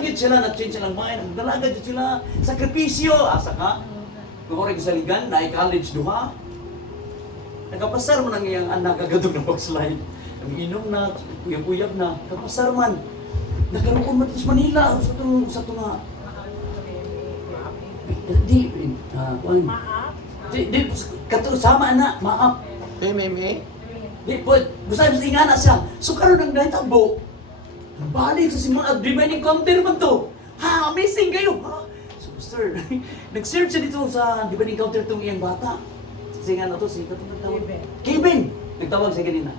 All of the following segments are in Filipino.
gid sila, nag-change silang mind, nagdalaga gid sila, sakripisyo, asa ka? Kung oray kasaligan, na college duha. Nagkapasar man ang iyang anak, kagatog na pag-slide. Nag-inom na, uyab-uyab na, kapasar man. Nagkaroon man sa Manila, sa ito nga. Di, sama na, maap. May. Di po, gusto mo sa ingana siya. So karon ang nahitabo. Balik sa mga divine encounter man to. Ha, amazing kayo. Ha? So, sir, nag-serve siya dito sa divine encounter itong iyang bata. Kasi nga na to, si katong nagtawag. Kevin! Nagtawag siya kanina.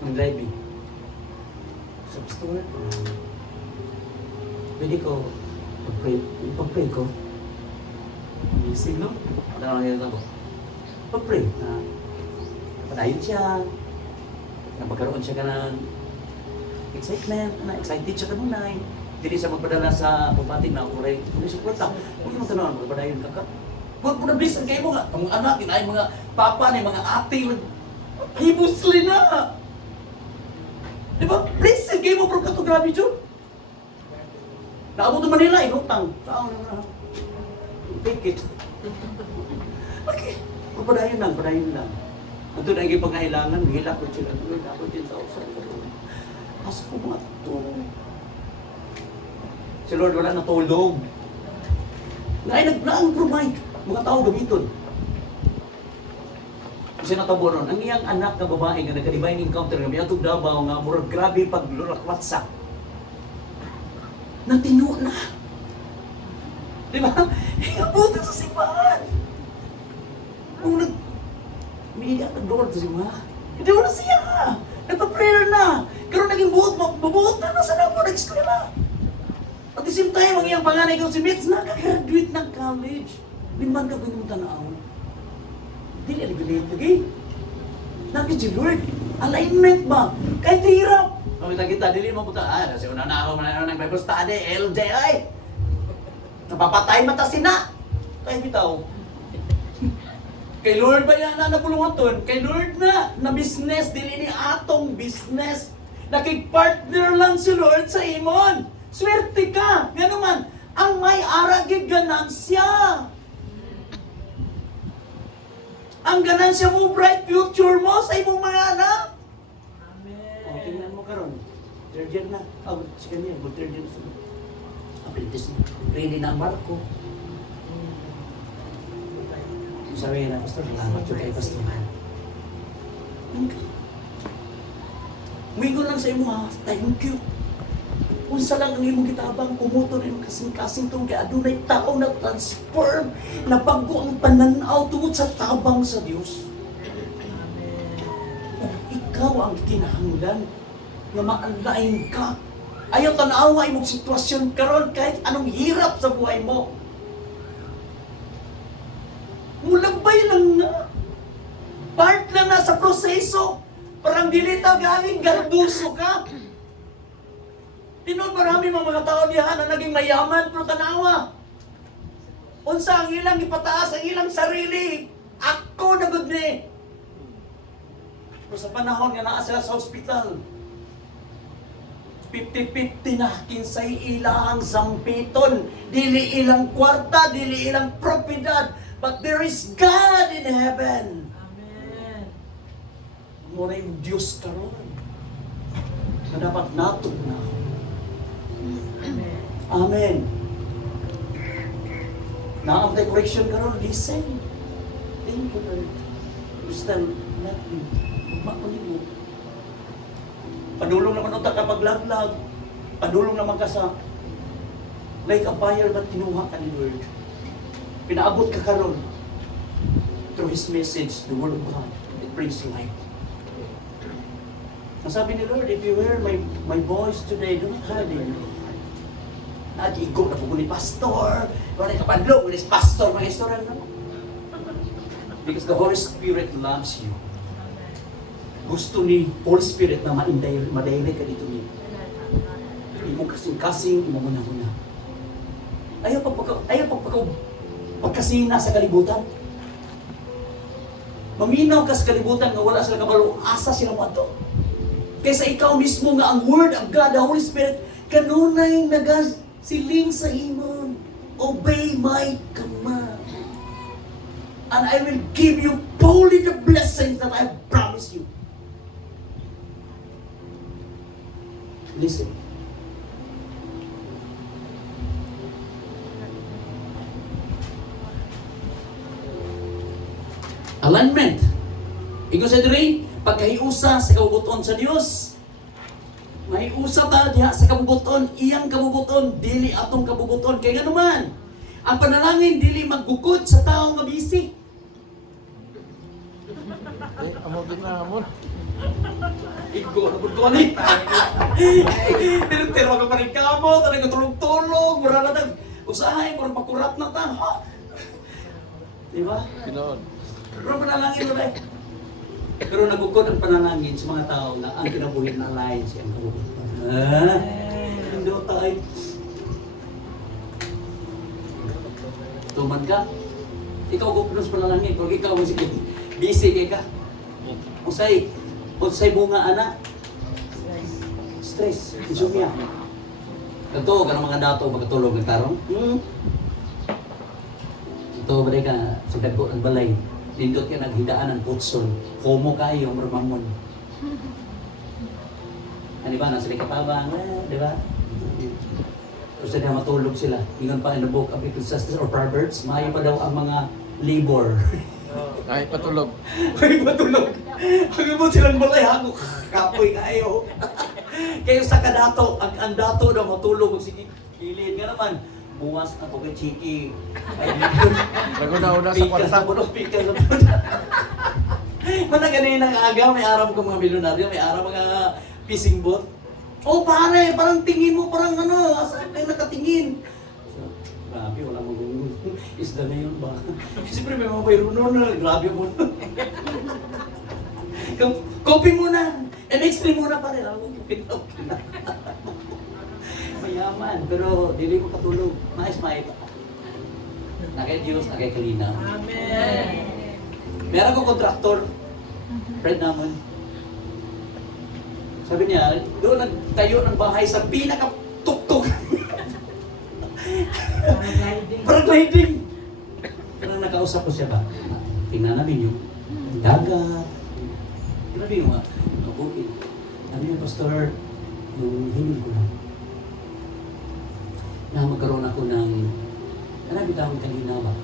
Nag-driving. So, pastor, pwede ko pag-pray ko. Amazing, no? Ano na nila ako? Pag-pray na padayon siya, napagkaroon siya ka ng excitement, excited siya kanunay. Hindi siya magpadala sa pagbating na oray. Hindi suporta. Huwag yung tanong, magpadayon ka ka. Huwag mo na bisan kayo mga anak, ay mga papa, mga ate, hibusli na. Di ba? Listen kayo mo, pero kato grabe dyan. Naabot ng Manila, inutang. Saan na? Take it. Okay. Padayon lang. Ito na yung pangailangan, hila ko sila. Hila ko din sa usan. Asa ko mga ito? Si Lord wala natulog. Naang provide. Mga tao gamiton. Kasi nataboron, ang iyang anak na babae nga nagka-divine encounter nga may atong Davao nga murag grabe paglulakwatsa. Natino na. Di ba? Abutan sa simbahan. Kung umiiyak ang Lord sa simbahan. Hindi mo na siya. Nagpa-prayer na. Pero naging mabuot na sa namo, nag-eskwela. At the same time, ang iyang panganay ko si Mitz, nakagraduate ng college. Liman ka kung yung tanaw. Hindi na nag-relate lagi. Nakit si Lord. Alignment ba? Kahit hirap. Kita, dili mo puta. Kasi una na ako nag-Bible study, LJI. Napapatay mata sina. Kaya bitaw. Kay Lord ba yan na napulungaton? Kay Lord na business, dili ni atong business. Nakig-partner lang si Lord sa imon. Swerte ka. Nga naman, ang may aragig ganansya. Ang ganansya mo, bright future mo sa imong mga anak. Amen. O, tingnan mo karon. Third year na. Si kanya, third year na sunod. Apprentice na. Ready na ang barko. Sabi nga na, Pastor, salamat yun kayo, Pastor. Mingon lang sa imo ha, thank you. Unsa lang ang imong gitabang, kumuto na imong kasing-kasing tong kay adunay tao na transform, na bago ang pananaw tungod sa tabang sa Dios. Ikaw ang kinahanglan nga maalain ka. Ayaw tanawa imong sitwasyon karon kahit anong hirap sa buhay mo. Mulabay lang na. Part lang na sa proseso. Parang dilita galing garbuso ka. Tinud marami mga tao diyan na naging mayaman pero tanawa. Unsa ang ilang ipataas ang ilang sarili. Ako na gud ni. Pero sa panahon nga naa sila sa ospital, 50-50 na kinsay ilahang sampiton. Dili ilang kwarta, dili ilang propiedad. But there is God in heaven. Amen. Muna yung Diyos karon na dapat natog na. Amen. Amen. Naamtay correction karon, listen. Thank you, Lord. You still let me. Makunin mo. Padulong naman utak ka paglaglag. Padulong naman ka sa like a fire na kinuha ka ni Lord. Pinaabot ka karon through His message, the Word of God. It brings life. Ang sabi ni Lord, if you hear my voice today, don't harden your heart. Nag-igo na po ni Pastor. Wala ka panlong, is Pastor, mga istorya na. Because the Holy Spirit loves you. Gusto ni Holy Spirit na ma-direct ka dito niya. Imo kasing-kasing, imo muna-muna. Ayaw pagkasina sa kalibutan. Maminaw ka sa kalibutan nga wala sila kabalo, asa sila mo ato. Kaysa ikaw mismo nga ang Word of God, the Holy Spirit, kanunay nagasiling sa imon, obey my command. And I will give you boldly the blessings that I promise you. Listen. Alignment. Ingon sa diri, pagkahiusa sa kabubuton sa Dios. Mahiusa ta diha sa kabubuton, iyang kabubuton, dili atong kabubuton. Kaya nga naman, ang panalangin dili maggukod sa tao nga busy. Amo din na amon. Igo, nabod ko ni. Pero ka pa rin kamo, talaga tulog-tulog, mura na tag, usahay, mura pakurat na ta. Diba? Pinoon. Pero panalangin mo dahil. Pero nagukod ang panalangin sa mga tao na ang kinabuhi na alliance ang kabubutan. Hindi tayo. Tuman ka. Ikaw kukulos panalangin. Kung ikaw sige, busy ka. Usay bunga ana. Stress. Insomnia. Ito, ka ng mga dato magkatulog ng tarong. Ito, balay ka sa dagko ng balay. Nindot ka naghidaan ng putson. Homo kayo, marmamon. Ano ba? Nasa likapabang, di ba? Tapos na matulog sila. Ingon pa in the book of Ecclesiastes or Proverbs, maayo pa daw ang mga labor. Ay, patulog. Ay, matulog. Hanggang mo silang balay, hanggang kapoy kayo. Kayo sa kadato, ang dato na matulog, sige, kilid nga naman. Buwas na po kay Chiki. Naguna-una sa kwarta. Pika sa Mana ganun ang aga, may araw ko mga milyonaryo, may araw mga fishing boat. Oh pare, parang tingin mo, parang ano, asal kayo nakatingin. Grabe, wala mo isda na yun ba? Siyempre may mga bayro nun, grabe mo. Kopi muna, MX3 muna pare, okay na. Mayaman, pero dili ko katulog. Mais-may pa. Nakay Diyos, nakay Kalina. Amen. Meron ko kontraktor, friend naman. Sabi niya, doon nagtayo ng bahay sa pinaka-tuktok. Paragliding. Pero nakausap ko siya ba? Tingnan namin yung dagat. Grabe yung okay. Sabi niya, Pastor, yung hinig ko lang. Na magkaroon ako ng marami tawag kanina ba?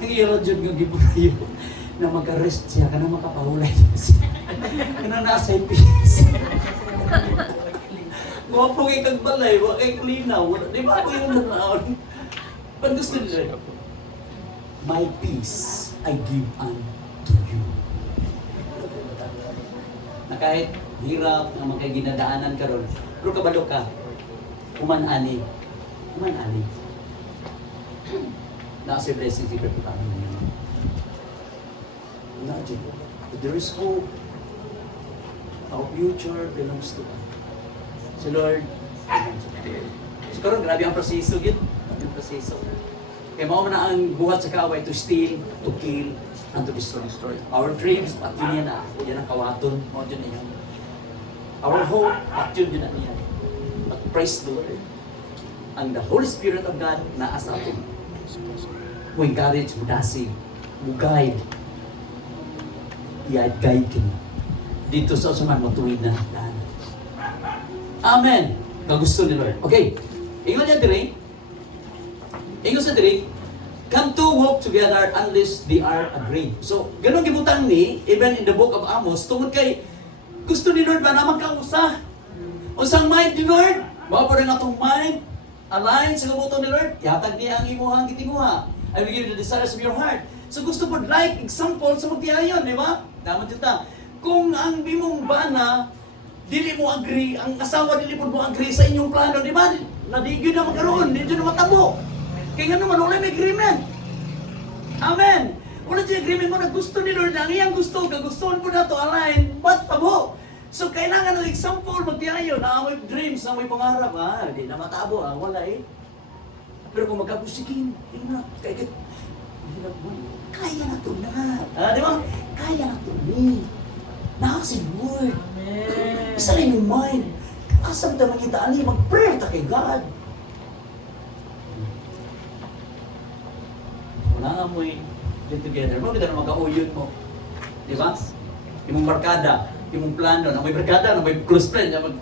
Ang iyong dyan nga gibunayo na mag-arrest siya ka na makapahulay siya. Kana nasa ipis. Gwapo kay kag balay, wa kay kalinaw. Di ba ako yung nanaon? Ba't gusto nila? My peace I give unto you. Na kahit hirap na magkay ginadaanan ka ron, pero kabalo ka, uman-ani. Uman-ani. Nasa blessing si Peputahan na yun. Imagine, there is hope. Our future belongs to God. Si Lord, so karon grabe ang proseso yun. Ang proseso. Kaya mao na ang buhat sa kaway to steal, to kill, and to destroy. Our dreams, at yun yan na. Yan ang kawaton. Mao dyan na yun. Our hope, at yun na niya. But praise the Lord. Ang the Holy Spirit of God na sa atin. Mo encourage, mo dasig, mo guide. I-guide ka niya. Dito sa usaman, matuwid na daan. Amen. Kagusto ni Lord. Okay. Ingon niya diri. Ingon sa diri, can two walk together unless they are agreed. So, ganun gibutang ni, even in the book of Amos, tungod kay, gusto ni Lord ba na magkausa? Unsang mind ni Lord? Mao pa rin atong mind, align sa kabuton ni Lord, yatag niya ang imuhang gitinguha. I will give you the desires of your heart. So gusto po, like example sa magtihayon, di ba? Dapat yun ta. Kung ang imong bana, dili mo agree, ang asawa dili mo agree sa inyong plano, di ba? Nadigyo na magkaroon, dito na matabo. Kaya nga naman, wala may agreement. Amen. Wala yung agreement mo na gusto ni Lord, ang iyang gusto, kagustuhan po na to align, but pabo. So kailangan ng example, magtihayon, na may dreams, na may pangarap, di na matabo, wala eh. Pero kung magkagusigin, kaya na to lahat. Di ba? kaya na ito ni. Nakasin Lord. Amen. Isa lang yung mind. Asam ta magkita ani, mag-prayer ta kay God. Wala nga mo get together mo, kita na magka-uyod mo. Di ba? Imong barkada, imong plano, na may barkada, na may close friend, na mag...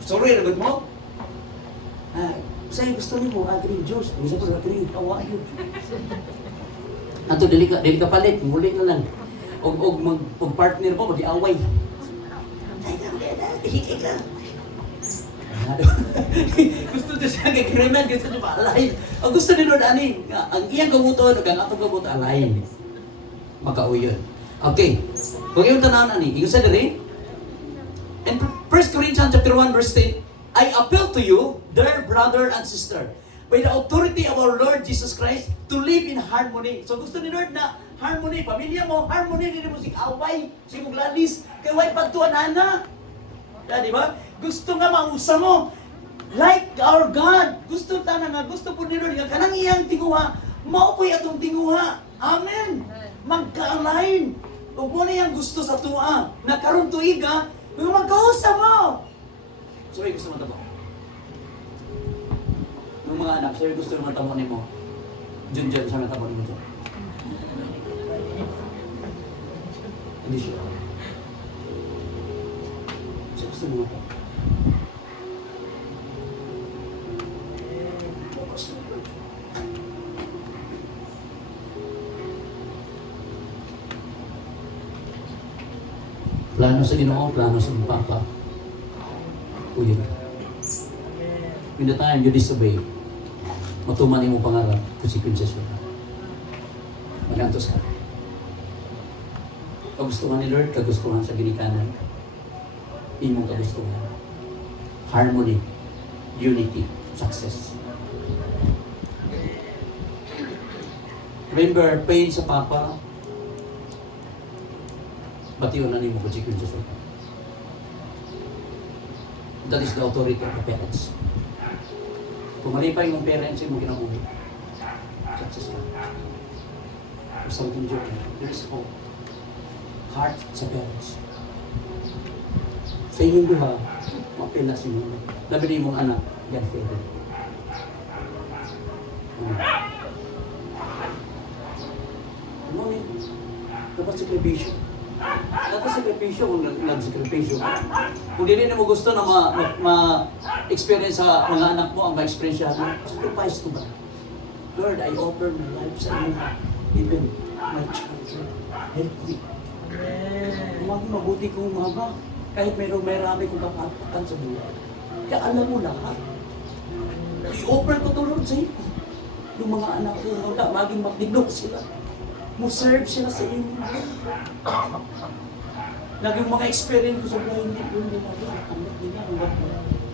Sorry, nagot mo? Sa'yo gusto niyo mo, agree, Diyos. Gusto ko agree, awa yun. Ato, dili ka palit, muli na lang. Og partner mo, mag-iaway. Hikay ka. Gusto niya siya kay-agreement, gusto niya pa-align. Ang gusto ni Lord, ani, ang iyang gamuton, ang atong gamuton, align. Magkauyon. Okay. Kung iyong tanahan, ani, iyong sa diri, in 1 Corinthians chapter 1, verse 10, I appeal to you, dear brother and sister, by the authority of our Lord Jesus Christ, to live in harmony. So gusto ni Lord na harmony, pamilya mo, harmony, hindi mo away, si muglalis, kay way pagtuanan na. Yeah, di ba? Gusto nga mausa mo. Like our God. Gusto ta nga, gusto po ni Lord nga, kanang iyang tinguha, maupoy atong tinguha. Amen. Magka-align. Huwag mo na yung gusto sa tuwa. Nakaroon tuiga, magkausa mo. Sorry, gusto mo tabo. Yung mga anak, sorry, gusto mo tabo ni mo. Diyan sa natabo ni mo dyan. Hindi siya. Siya gusto mo tabo. Plano sa Ginoo, plano sa Papa. Uyod. In the time you disobey, matuman mo pangarap, consequences mo. Magantos ka. Kagustuhan ni Lord, kagustuhan sa ginikanan. Imong kagustuhan. Harmony, unity, success. Remember, pain sa Papa, batiyon na mo consequences mo. That is the authority of the parents. Kung malipay mong parents, yung kinabuhi. Success ka. Or something joy. There is hope. Heart sa parents. Sa inyong duha, mapila si mo. Labi na yung anak, yan favorite. Ano ni? Dapat sakripisyo. Dapat sakripisyo kung nag-sakripisyo ka. Kung hindi mo gusto na ma-experience sa mga anak mo, ang ma-experience mo, sacrifice to God. Lord, I offer my life sa inyo. Even my children, help me. Maging mabuti kong mama, kahit may rami kong kapatatan sa buhay. Kaya alam mo lahat. I-offer ko to Lord sa iyo. Yung mga anak ko, maging magdiglok sila. Mo-serve sila sa inyo. Naging mga experience ko sa buhay, hindi ko hindi nila, hanggang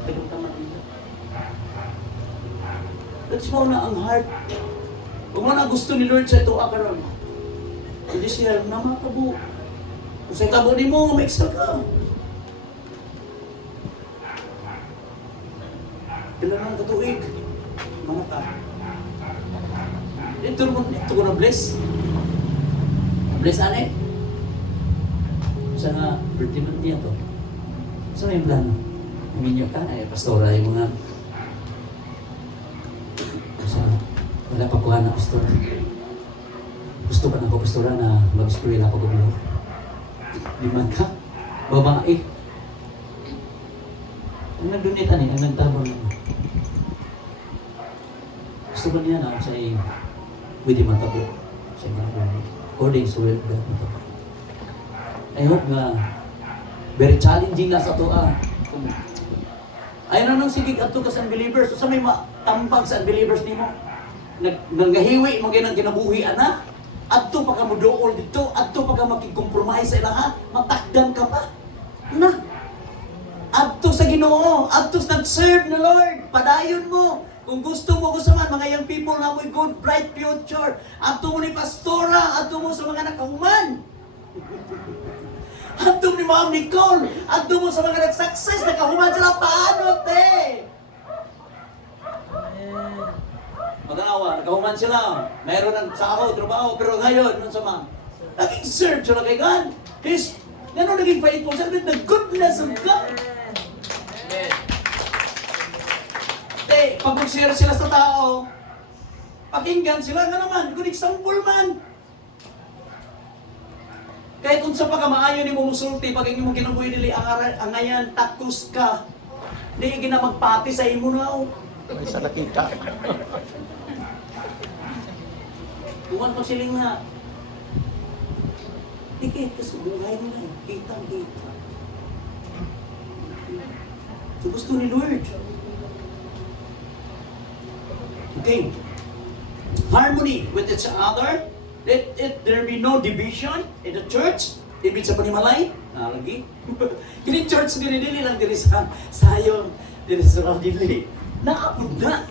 pinagtaman nila. That's mo na ang heart. Kung mo na gusto ni Lord sa ito, akaroon. Hindi siya namatabo. Kung sa tabo ni mo, ma-extra ka. Kailangan katuig. Mga ka. Ito ko na bless. Bless ane. Sa nga, birthday month niya to. Saan na yung plano? Minyo ka na pastora yung mga... Wala pa kuha na pastora. Gusto pa na ko pastora na mag-eskwela pa gulo. Liman ka? Babae. Ang nag-donate ani, ang nagtabang na. Gusto ba niya na sa pwede matabo sa mga according sa will of God matabo. I hope nga very challenging na sa to ayun na nung sigig ato ka sa unbelievers. So sa may tambag sa unbelievers nimo nanggahiwi mo ganang kinabuhi ana adto pa ka mo dool dito adto pa ka makig-compromise sa ilaha matakdan ka pa na adto sa Ginoo adto sa nag-serve na Lord padayon mo kung gusto mo man mga young people na mo'y good bright future adto mo ni pastora adto mo sa mga nakahuman adto ni Ma'am Nicole adto mo sa mga nag-success nakahuman sila paano te mag-aawa, nakahuman sila. Mayroon ng sahod, trabaho, pero ngayon, nun sa mga Naging serve siya kay God. His, ano naging faithful siya with the goodness of God. Pag mag-share sila sa tao, pakinggan sila nga naman, good example man. Kahit kung sa pagkamaayo ni mo musulti, pag hindi mo ginubuhay nila ang ngayon, takus ka. Hindi ka magpati sa imo na. May sa nakita. Tuwan pa sila nga. Dikit kasi buhay nila. Kita. So gusto ni Lord. Okay. Harmony with each other. Let there be no division in the church. Ibig sa panimalay. Lagi. Kini church dili lang diri sa sayon. Diri sa Radili. Naapod na.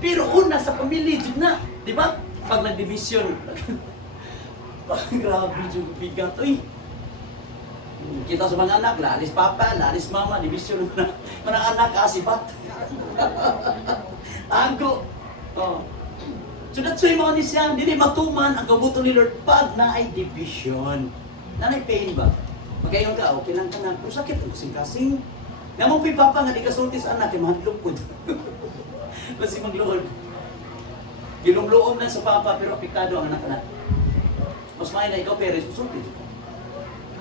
Pero una sa pamilya dyan na. Di ba? Pag nag-division. Grabe yung bigat. Uy. Kita sa mga anak, lalis papa, lalis mama, division na. Mga anak, asibat. Tago. Oh. So that's why mga nisyan, hindi matuman ang kabuto ni Lord pag na ay division. Nanay pain ba? Magayon ka, okay lang ka na. Pero sakit ang kasing-kasing. Nga mo papa nga di kasulti sa anak, yung mahadlok po. Kasi magluhod. Gilong-loom na sa papa, pero apektado ang anak-anak. Mas may na ikaw, parents, masulti dito.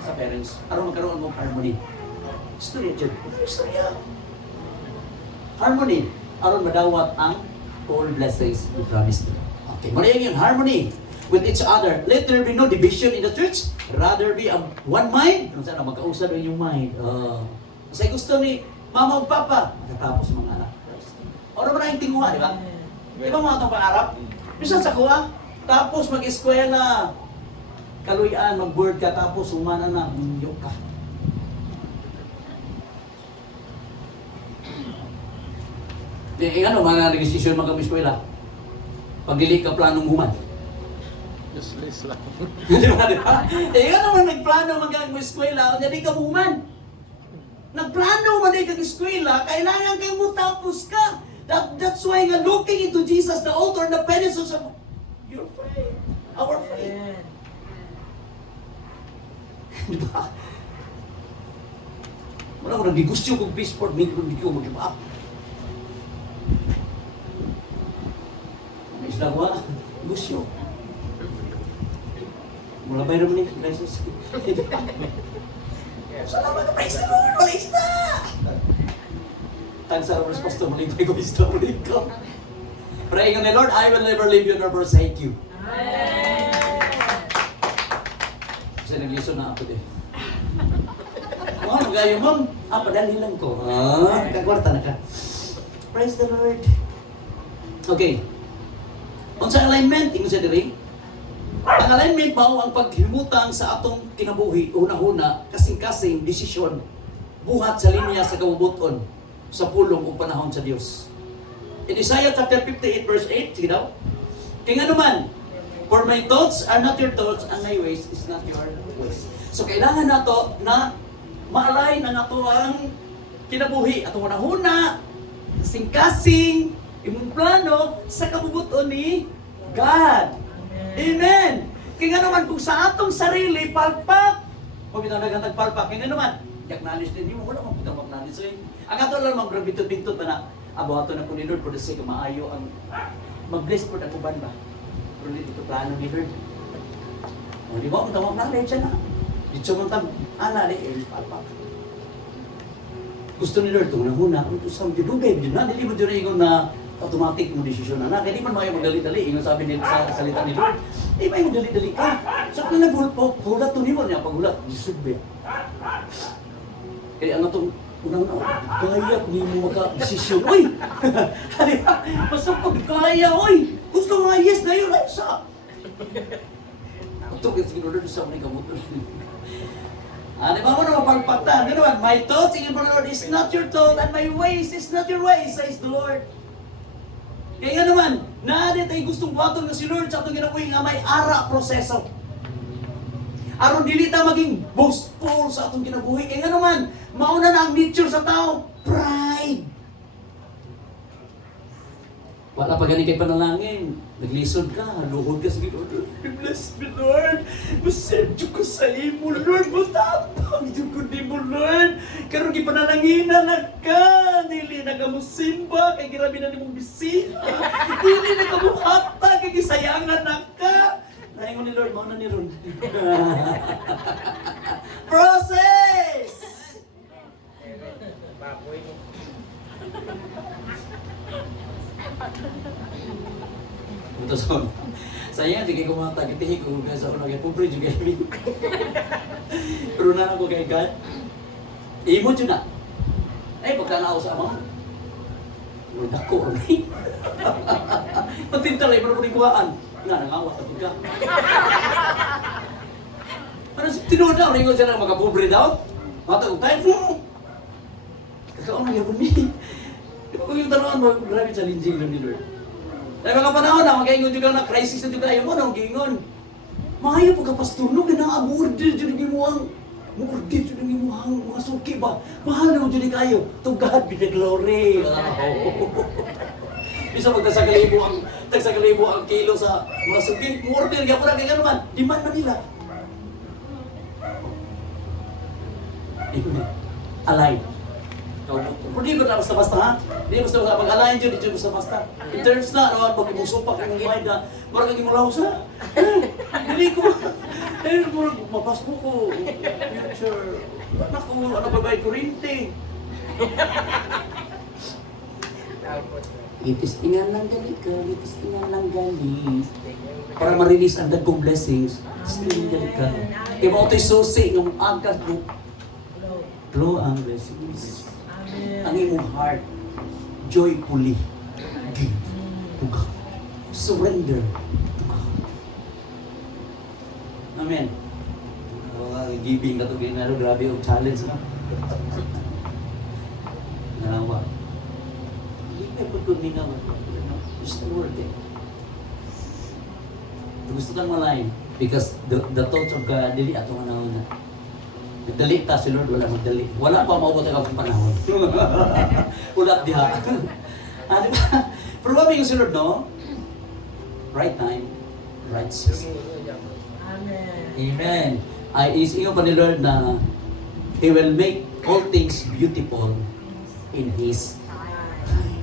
Sa parents, aron magkaroon mo harmony. Istorya dyan. Istorya. Harmony. Aron madawat ang all blessings we promised. Okay, muna yung harmony with each other. Let there be no division in the church. Rather be a one mind. Kung saan magkausap ang inyong mind. Kasi gusto ni mama o papa, magkatapos mga anak. Oras mo na yung tinguha, di ba? Di ba mga itong pangarap? Bisan sa kuha, tapos mag-eskwela, kaluyan, mag-word ka, tapos umana na, unyok ka. Ano, mga nag-desisyon mag-eskwela? Pagdili ka planong human. Useless lang. Di ba? Ano man nagplano mag-eskwela, hindi ka human. Nagplano man ay kag-eskwela, kailangan kayo mo tapos ka. That's why nga looking into Jesus, the author and the finisher of your faith, our faith. Di ba? Wala ko nag-gustyo kong peace sport, hindi ko mag-give up. May isla ko gustyo. Wala ba yung naman crisis? Salamat na praise the Lord, wala isla! Tagsa ang resposta, malipay ko isla, malipay ko. Praying on the Lord, I will never leave you nor forsake you. Kasi nag-listen na ako din. Magayo ma'am, padalhin lang ko. Kagwarta na ka. Praise the Lord. Okay. Kung sa alignment, tingin sa diri, ang alignment mao ang paghimutang sa atong kinabuhi, una-una, kasing-kasing desisyon, buhat sa linya sa kabubuton, sa pulong o panahon sa Diyos. In Isaiah chapter 58 verse 8, sige daw, kaya nga naman, for my thoughts are not your thoughts, and my ways is not your ways. So kailangan nato na ma-align ang ato ang kinabuhi, atong una-una, kasing-kasing, imong plano sa kabubuton ni God. Amen! Kaya nga naman, kung sa atong sarili, palpak, o bitang nagpalpak, kaya nga naman, i-acknowledge din mo, wala mong bitang acknowledge. So, ang ato lang mga bintot-bintot pa na, abo ato na po ni Lord, for the sake of maayo, ang mag-bless po na kuban ba? Pero dito plano ni Lord. O, di ba, kung tawag na, siya na. Dito mo tag, di, palpak. Gusto ni Lord, itong nahuna, kung ito sa dugay, dili mo dyan ingon na automatic mo desisyon na. Kaya di man makayo magdali-dali, ingon sabi ni sa salita ni Lord, di ba yung magdali-dali ka? So, kung naghulat to ni mo niya, paghulat, disubbe. Kaya ang itong unang-una, kaya kung hindi mo magka-desisyon, oy! Basta pag kaya, oy! Gusto nga, yes, na yun, ay, sa! Ito, kasi Lord, sa mga kabuto. Di ba mo na mapagpagtan? Di naman, my thoughts, in the Lord, is not your thought, and my ways is not your ways, says the Lord. Kaya nga naman, naadit ay gustong buhaton nga si Lord sa itong ginabuhi nga may ara proseso. Aron dili ta maging boastful sa atong kinabuhi. Kaya nga naman, mauna na ang nature sa tao, pride. Wala pa gani kay panalangin. Naglisod ka, luhod ka sa Ginoo. Bless me, Lord. Masensyo ko sa imo, Lord. Matapang ko di mo, Lord. Karon gipanalangina na ka. Dili na ka mo simba, kay grabe na nimong bisita. Dili na ka mo hata, kay gisayangan na ka. Naingon ni Lord, mauna ni Ron. Process! Ito so, sayang di kayo kumata, kitihi ko kaya sa unang kaya pobre juga kami. Pero na ako kay God, imo dyan na. Ay, pagkanao sa ama. Uy, dako, Ronnie. Matintalay, pero kung ikuhaan. Nga, nangawa sa pagka. Ano, tinuod na, ringo siya na magkapobre daw. Matag tayo, kakaon na yung Ronnie. Kung yung tanungan mo, grabe challenging lang ni Lord. Dahil mga panahon na, mag-ingon juga na, crisis na juga, ayaw mo na, mag-ingon. Maayo pagkapastunog, na-aborder dyan yung imuhang, mordid dyan yung imuhang, mga suki ba? Mahal na mo dyan kayo. To God be the glory. Isa pag tagsakalibo ang kilo sa mga suki, order ka po na kaya naman, demand na nila. Alive. Hindi ko na basta-basta ha? Hindi basta-basta. Pag-align dyan, hindi basta-basta. In terms na, ano, pag imusupak ang mind na, marag ang imulaw sa, hindi ko, mapasko ko, future, naku, ano ba ba, kurinte. Itistingan lang gali ka, itistingan lang gali. Para ma-release ang dagkong blessings, itistingan gali ka. Kaya mo ito'y susi ng agad mo. Flow ang blessings. Ang imong heart joyfully give to God. Surrender to God. Amen. Giving na ito, ginaro, grabe yung challenge na. Nalawa. Hindi ko ito ninawa. It's worth it. Gusto kang malain because the thoughts of God, dili ato nga na. Nagdali ta si Lord, wala magdali. Wala pa maubot ang akong panahon. Ulat diha. Diba? Pero ba yung si Lord, no? Right time, right season. Amen. Ay isingaw pa ni Lord na He will make all things beautiful in His time.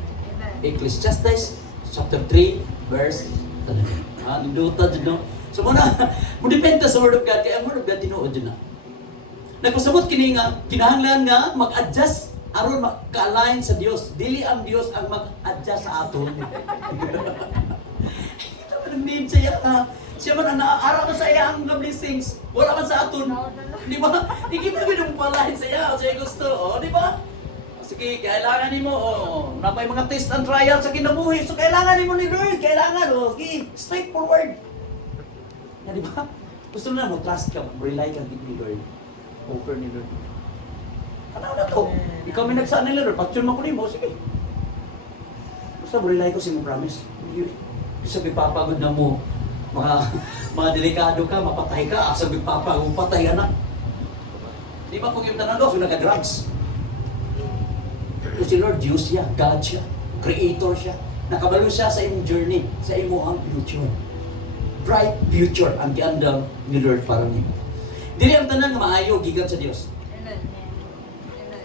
Ecclesiastes chapter 3, verse 11. Ninduta dyan, no? So muna, mo depende sa Word of God, kaya ang Word of God tinuod dyan na. Nagpasabot kini nga, kinahanglan nga mag-adjust aron maka-align sa Dios. Dili ang Dios ang mag-adjust sa aton. Ito man need siya ka. Siya man ang naaaraw sa iya ang blessings. Wala man sa aton. Di ba? Di kita binong palahin sa iya. Siya gusto. O, di ba? Sige, kailangan nimo. O, napay mga test and trial sa kinabuhi. So, kailangan nimo ni Lord. Kailangan. O, sige, straightforward. Di ba? Gusto na mo, trust ka. Rely ka ni Lord. Offer ni Lord. Ano na to? Ikaw may nagsaan ni Lord, patyon mo ko ni mo, sige. Basta rely ko sa mong promise. Sabi papagod na mo, mga delikado ka, mapatay ka, sabi papagod, patay anak. Di ba kung yung tanong so nagka-drugs? Si Lord, Diyos siya, God siya, Creator siya. Nakabalo siya sa imong journey, sa imong future. Bright future ang giandam ni Lord para nimo. Dili ang tanan nga maayo gikan sa Dios. Amen.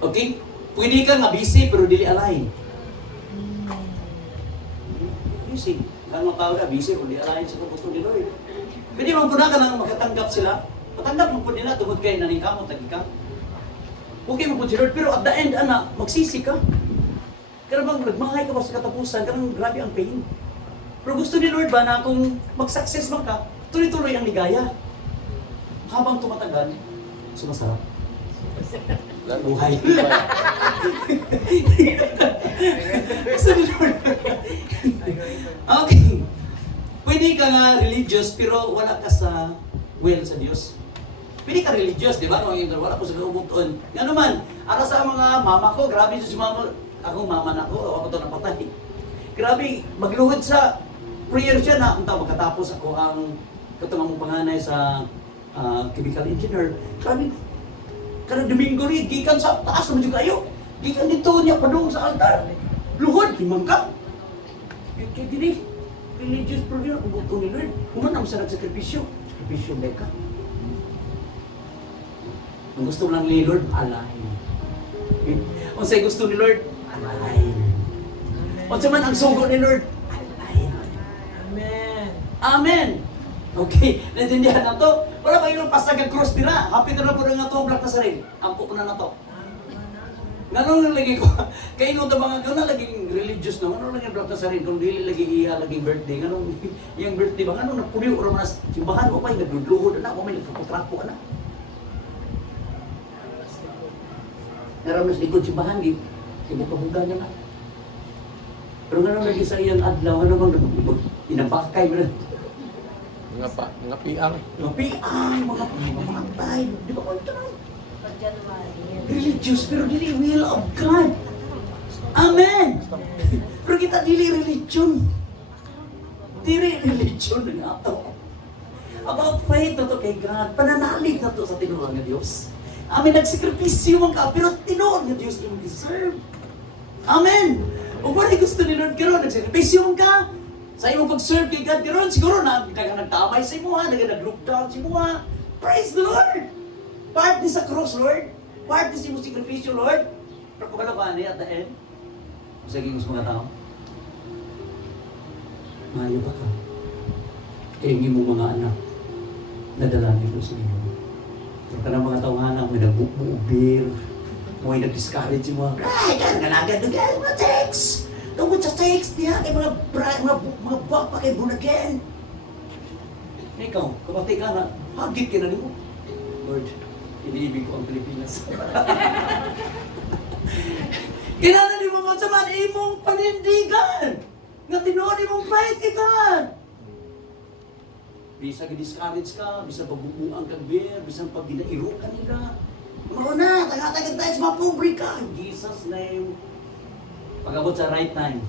Okay? Pwede ka nga busy pero dili align. Busy. Ang mga tao na busy pero dili align sa gusto ni Lord. Pwede man puna ka nang makatanggap sila. Matanggap mo po nila tungod kay naningkamot tagika. Okay mo po si Lord pero at the end ana magsisi ka. Kaya bang nagmahay ka ba sa katapusan, karang grabe ang pain. Pero gusto ni Lord ba na kung mag-success man ka, tuloy-tuloy ang ligaya. Habang tumatagal, sumasarap. Buhay. Gusto ni Lord. Okay. Pwede ka nga religious pero wala ka sa will sa Diyos. Pwede ka religious, di ba? Wala ko sa kaubuton. Nga naman, ara sa mga mama ko, grabe si mama, akong mama na ko, ako ito napatay. Grabe, magluhod sa prayer siya na, unta magkatapos ako ang katamang panganay sa chemical engineer. Grabe, kada Domingo rin, gikan sa taas naman yung kayo. Gikan dito niya, padung sa altar. Luhod, limang ka. Kaya dili, religious pero yun, ang buto ni Lord. Kumanam sa nagsakripisyo. Sakripisyo ba ka? Ang gusto lang ni Lord, align. Kung sa'yo gusto ni Lord, align. O man ang sugo ni Lord, align. Amen. Amen! Okay, naintindihan na to. Wala ba yung pasag ang cross nila? Happy na po nga to ang black na sarili. Ampo ko na to. Ganun lang lagi ko. Kaya ino mga ganun laging religious na. Ganun lang yung black na sarili. Kung dili lagi iya, laging birthday. Ganun yung birthday ba? Ganun napuliw o na simbahan mo pa yung nagdudluhod na. O may nagkaputrapo na. Naramnas likod simbahan, ibuka-buka niya na. Pero ganun lagi sa iyang adlaw, ano bang inabakay mo na. Mga piang. Mga piang, mga tay. Di ba kung ito na? January. Religious, pero dili will of God. Amen! Pero kita dili religion. Dili religion nga to. About faith na to kay God. Pananalig na to sa tinulang nga Diyos. Amen, nagsakripisyo man ka, pero tinulang nga Diyos yung deserve. Amen! O kung gusto ni Lord karon, nagsakripisyo man ka, sa iyong pag-serve kay God karon, siguro nagtamay sa imo ha, nag-look down sa imo ha. Praise the Lord! Part ni sa cross, Lord. Part ni sa imo sakripisyo, Lord. Pero kung ano ka at the end, sige gusto mga tao, mayo ba ka? Kaya hindi mo mga anak, nadalangin mo sa inyo. Pero ka ng mga tawanan, may nagbuubir, may nag-discourage mo, ay, ka nalagad na guys, mga text! Tungkol sa text niya, kay mga bag pa kay born again. Ikaw, kapatid ka na, hagit ka na niyo. Lord, iniibig ko ang Pilipinas. Kinala ni mo mo sa man, imong panindigan! Nga tinuod imong fight kay God! Bisa ka-discourage ka, bisa pagbubuang kang beer, bisa pag ginairo ka nila. Mauna, taga-tagad tayo sa mga pobre ka. In Jesus' name. Pag-abot sa right time,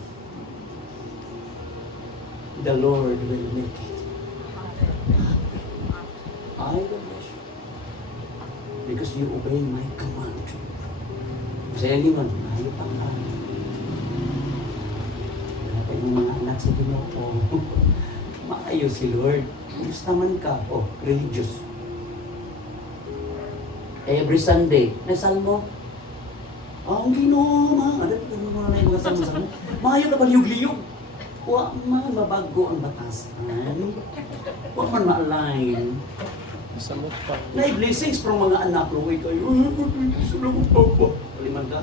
the Lord will make it. I will bless you. Because you obey my command. Sa anyone, ayaw pang kaya. Wala pa yung mga anak sa Ginoo. Maayos si Lord. Gusto naman ka. Oh, religious. Every Sunday, nasal mo? Ang Ginoo, ano na yung mga salmo-salmo? Maayo ka paliyog-liyog. Huwag man mabago ang batasan. Huwag man ma-align. Sa mo pa. Na-blessings from mga anak mo. Kayo, gusto na ko papa. Liman ka?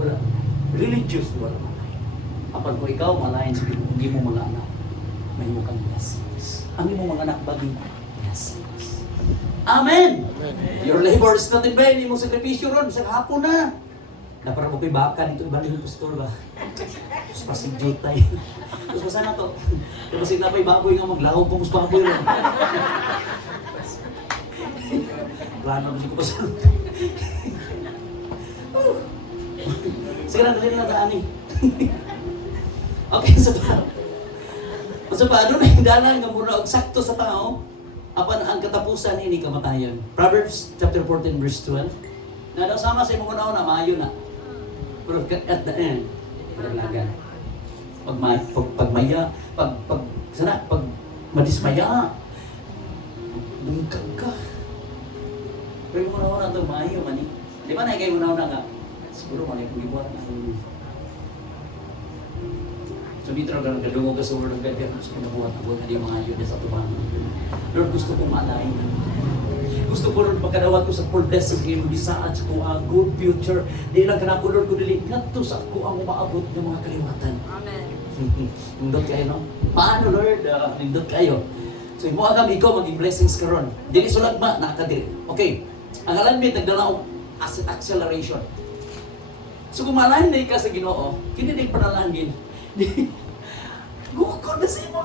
Wala. Religious, wala malayan. Kapag ko ikaw, malayan sa hindi mo mga anak. May mo kang blessings. Ang mo mga anak baging blessings. Amen! Amen. Your labor is not in vain. Hindi mo sakripisyo ron. Sa hapon na. Na para mo ko'y baka dito. Ibalik yung pastor ba? Tapos pasigyo tayo. Tapos basta na to. Tapos na pa'y baboy nga maglahog kung mas baboy ron. Plano mo siya ko pastor. Sige lang, dali na taan eh. Okay, so pa. So pa, ano na yung dalan nga muna sakto sa tao. Apan ang katapusan ini kamatayan. Proverbs chapter 14 verse 12. Na sama sa imong una maayo na. Pero at the end, paglagan. Pag madismaya. Bungkag ka. Pero yung una to maayo man eh. Di ba na kayo una nga? Siguro man kung gibuhat na ini. So dito na gadungo ka sa word of God kaya gusto ko nabuhat ako na di mga ayun sa tubangan. Lord, gusto kong malain. Gusto ko rin pagkadawat ko sa full blessing kayo gisaad sa ko ang good future. Di lang ka na ko, Lord, ko dili ngadto sa ko ang umaabot ng mga kaliwatan. Amen. Nindot kayo, no? Paano, Lord? Nindot kayo. So, imo agam ikaw maging blessings karon. Dili sulat ba nakadiri. Okay. Ang alam bit nagdala og acceleration. So kung malain na ka sa Ginoo, kini din panalangin. Gukod na sa imo.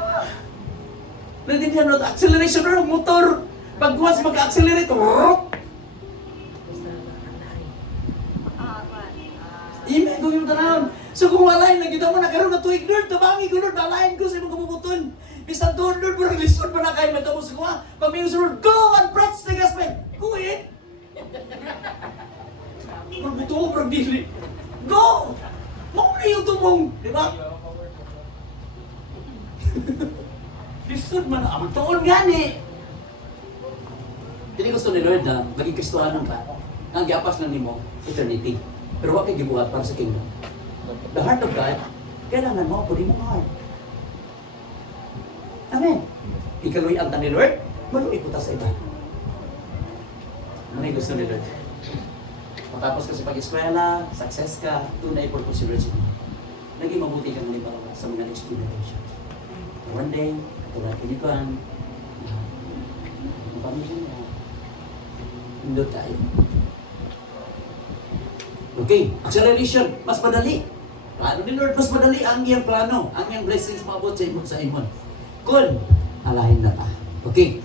Naintindihan mo, acceleration na ng motor. Pag once mag-accelerate, ime ko yung tanam. So kung malain na kita mo, nagkaroon na tuwig, Lord, tabangi ko, Lord, nalain ko sa imong kabubuton. Bisa doon, Lord, parang lisod pa na kayo, matapos ko ha. Pag may usunod, go and preach the gospel. Go in. Pag buto ko, parang dili. Go! Mauna yung tumong, di ba? Sud man, ang tuon gani. Hindi gusto ni Lord na maging Kristohanon ka. Ang giapas na nimo eternity. Pero wa kay gibuhat para sa kingdom. The heart of God, kailangan mo po mo heart. Amen. Ikaluy ang ni Lord, maluoy puta sa iba. Ano gusto ni Lord? Matapos ka sa pag-eskwela, success ka, tunay purpose si Lord sa inyo. Naging mabuti kang halimbawa sa mga next generation. One day, katulad kinikuan, ang pamilya niya, hindi tayo. Okay, acceleration, mas madali. Plano ni Lord, mas madali ang iyang plano, ang iyang blessings maabot sa imon sa imon. Kung alahin na ta. Okay.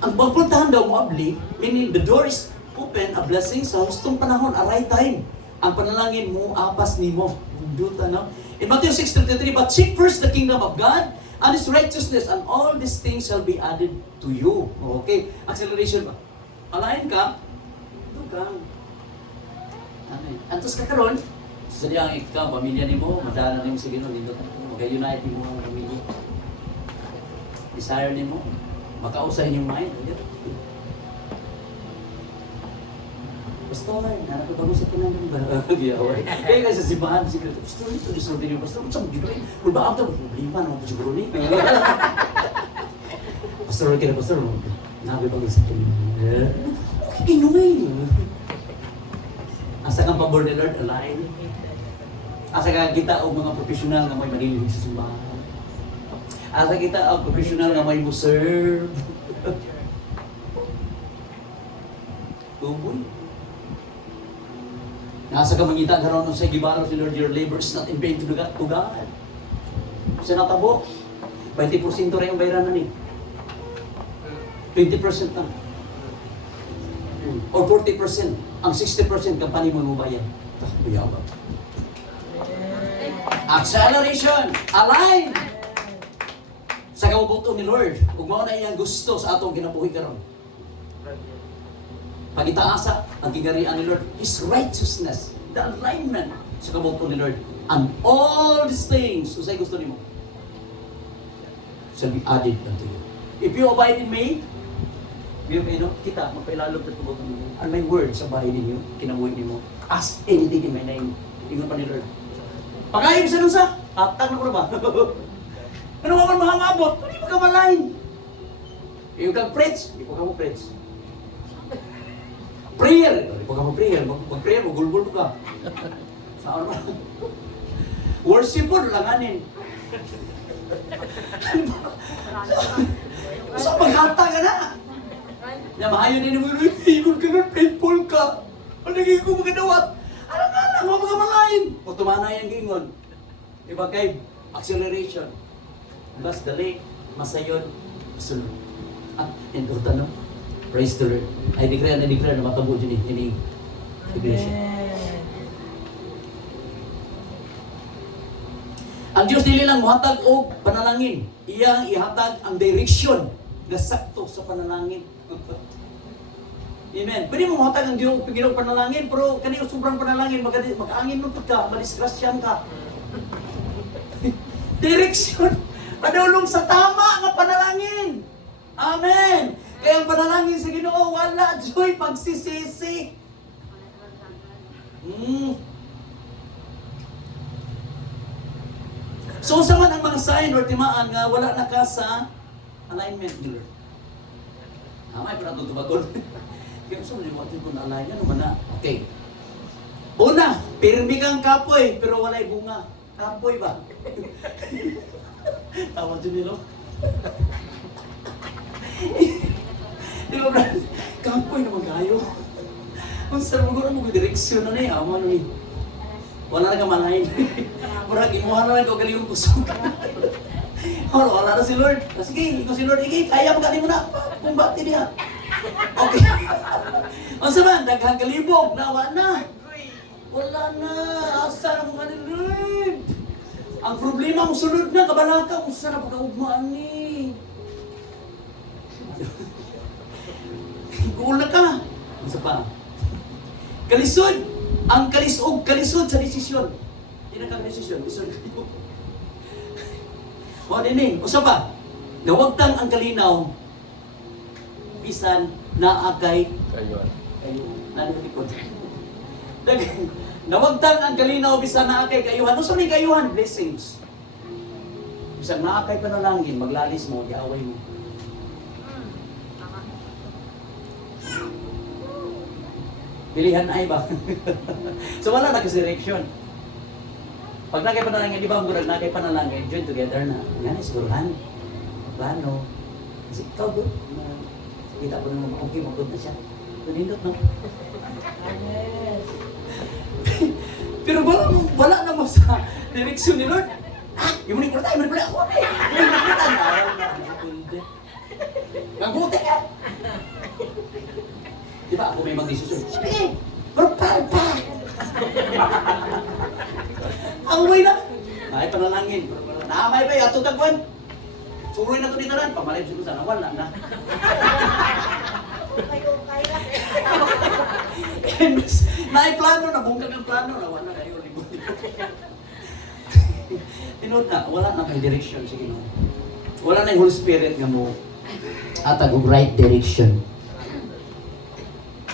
Ang pagpuntahan daw mo abli, meaning the door is open, a blessing sa hustong panahon, a right time. Ang panalangin mo, apas ni mo. Duta, no? In Matthew 6:33, but seek first the kingdom of God and His righteousness, and all these things shall be added to you. Okay, acceleration ba? Alain ka, dugang. Antos ka karon, sadyang ikaw, pamilya ni mo, madala ni mo sa Ginoo, dito mag-unite ni mo ang pamilya. Desire ni mo, makausay yung mind. Pastor, nanak ko ba sa pinanong ba? Giyaway. Kaya nga sa simbahan, siguro, Pastor, ito isulti niyo, Pastor, saan mo ginoy? Kung ba ako, problema naman po siguro ni. Pastor, kaya Pastor, nabi ba sa pinanong? Okay, ginoy. Asa kang pabor ni Lord, align. Asa kang kita o mga profesional na may manilig sa simbahan. Asa kita o profesional na may mo serve. Tuboy. Nasa ka mangita karon sa gibalo si Lord, your labor is not in vain to God. Sa natabo, 20% rin yung bayaran na ni. 20% na. Or 40%. Ang 60% kampanya mo bayan. Buyabang. Acceleration! Align! Sa kabubuto ni Lord, kung mao na iyang gusto sa atong kinabuhi karon. Pagitaasa ang kigarian ni Lord, His righteousness, the alignment sa kabubuto ni Lord, and all these things, usay gusto nimo, shall be added unto you. If you abide in me, kita magpailalog sa kabubuto ni Lord, and my words abide in you, kinabuhi nimo, ask anything in my name, ingon pa ni Lord. Pagayim sa nusa, atang na ko ba? Ano naman mahamabot? Hindi mo ka malain. Yung kag-preach, hindi po ka mo preach. Prayer, hindi po ka mo prayer. Mag-prayer, magulbul ka. Saan naman? Worship po, langanin. Sa paghata ka na. Na mahayo din mo, ikot ka na, faithful ka. Ang naging ko magandawat. Alam, huwag ka malain. O tumana yung gingon. Diba kay acceleration. Mas dali, masayon, masunod. At important, no? Praise the Lord. I declare na matabo dyan ini iglesia. Ang Diyos dili lang muhatag og panalangin. Iyang ihatag ang direksyon na sakto sa panalangin. Amen. Pwede mo muhatag ang Diyos pagilong panalangin, pero kanino sobrang panalangin, mag-angin mo ka, madisgrasyan ka. Direksyon. Padulong sa tama nga panalangin. Amen. Kaya ang panalangin sa Ginoo wala joy pagsisisi. So sa man ang mga sign or timaan nga wala na ka sa alignment ni Lord. May pinatutubagon. Kaya gusto mo yung atin kung na-align yan naman na. Okay. Una, pirmi kang kapoy pero walay bunga. Kapoy ba? Tawag dyan nilo. Di ba, brad? Kampoy na magayo. Kung saan mo mo direksyon na niya, ano ni? Wala na ka manahin. Mura, gimuha na lang ko galing yung kusog. Wala na si Lord. Sige, ikaw si Lord, kaya magaling mo na. Kumbati niya. Okay. Ang saman, daghang kalibog, nawa na. Wala na. Asa na mga ni Lord. Ang problema mo sulod na, kabalaka, kung saan na pagkaugmaan ni. Guul na ka. Ang sa pa. Kalisod. Ang kalisod sa desisyon. Hindi na ka desisyon. Lisod kayo. O, dini. Usa pa. Nawagtang ang kalinaw, bisan naakay Kayo. kayo. Nalilikod. Nawagtang ang kalinaw, bisan naakay kayuhan. Ano sa may kayuhan? Blessings. Bisan naakay panalangin, maglalis mo, iaway mo. Pilihan ay ba? So wala na kasi direction. Pag nakay panalangin, di ba ang gurag nakay panalangin, join together na. Yan, siguruhan. Plano. Kasi ikaw doon, kita ko naman, okay, magod na siya. Nalindot, no? Amen. Pero wala na mo sa direksyon ni Lord. Yung muli ko tayo, muli ako, okay. Yung muli ko tayo, nagbuti ka. Di ba ako may mag-desisyon? Sige, magpalpak. Ako may na. Ay, panalangin. Naamay ba yung atutagwan? Suroy na ito dito rin. Pamalib siguro sana. Wala na. Okay lang. Naiplano na. Bungkag ang plano na. Wala kayo. Tinood na. Wala na may direction. Sige no. Wala na yung Holy Spirit nga mo. At right direction.